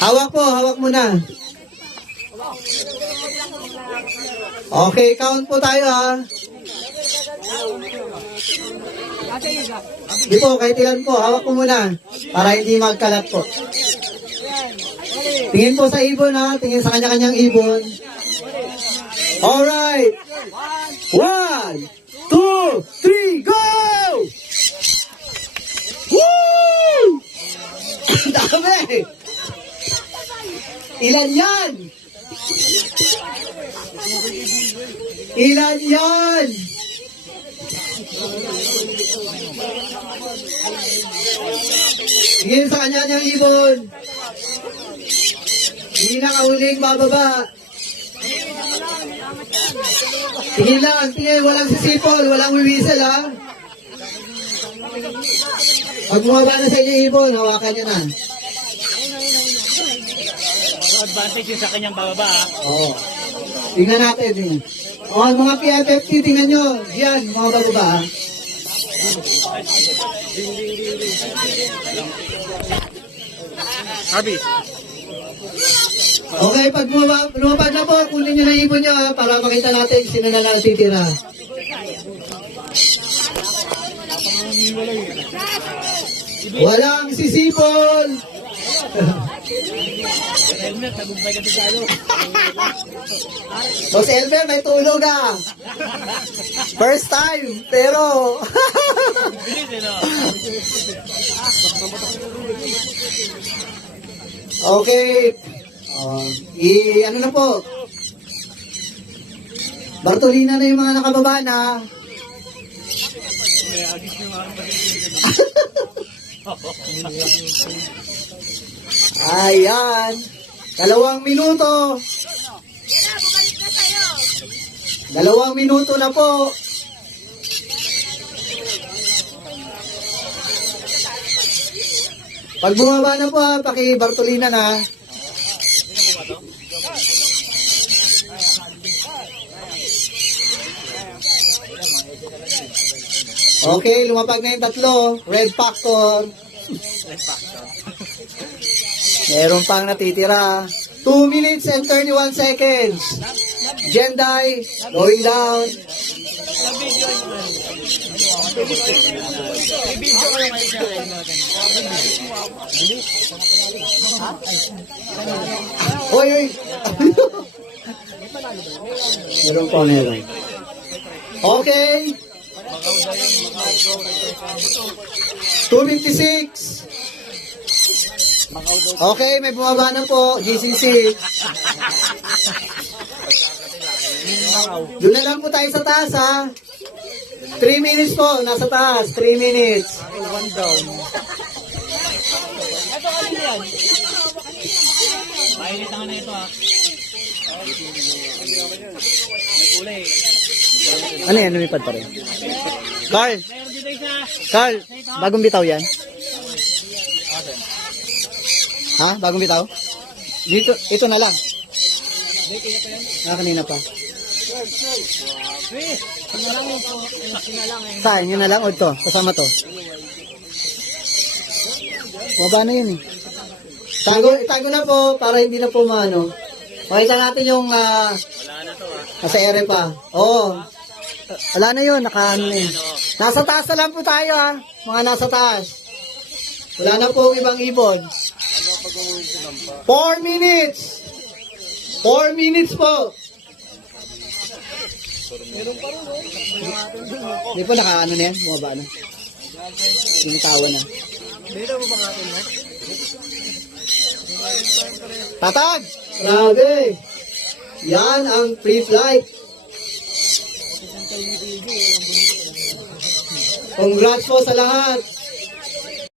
Hawak po, hawak muna. Okay, count po tayo ha. Di po, kahit ilan po, hawak po muna. Para hindi magkalat po. Tingin po sa ibon ha, tingin sa kanya-kanyang ibon. Alright. 1, 2, 3, go! Woo! Dami! Ilan yan? Ilan yan? Tingin sa kanya niyang ibon. Hindi na kauling bababa. Tingin lang, tingin. Walang sisipol, walang wiwisel ha. Pag bumaba na sa inyo ibon, hawakan nyo na. Advantage yun sa kanyang bababa. Oo. Tingnan natin. Tingnan. O, mga PFFT, tingnan nyo. Yan, mga bababa. Harvey. Okay, pag lumapag na po, kunin nyo na yung ibon nyo ha, para makita natin sino na lang titira. Walang sisipol! Helmet, tagumpay ka tayo. Boss Elmer, may tulog na. First time, pero... Okay. Ano na po? Bartolina na yung mga nakababa na. Ayan. 2 minuto. 2 minuto na po. Pag bumaba na po ha, paki-Bartolina na. Okay, lumapag na yung 3. Red Factor. Meron pang natitira. 2 minutes and 31 seconds. Jendai, going down. Oy, oy. Meron pa, meron. Okay. 256. Okay, may bumaba na po. GCC. Doon na lang po tayo sa taas ha. 3 minutes po, nasa taas. 3 minutes. 1 down. Ito ano yan? Mainit na ito ha. Kulay. Ano yan? Lumipad pa rin. Carl! Carl! Bagong bitaw yan? Ha? Bagong bitaw? Dito, ito na lang. Kanina pa. Saan? Yun na lang o ito? Kasama to? Maba na yun eh. Tago na po para hindi na po maano. Makita natin yung nasa ere pa. Oo. Wala na yun. Nakaano na yun. Nasa taas na lang po tayo ha. Mga nasa taas. Wala na po ibang ibon. 4 minutes. 4 minutes po. Hindi po nakaano na yan. Bumaba na. Tinitawa na. Tatag! Grabe! Yan ang free flight. Congrats po sa lahat.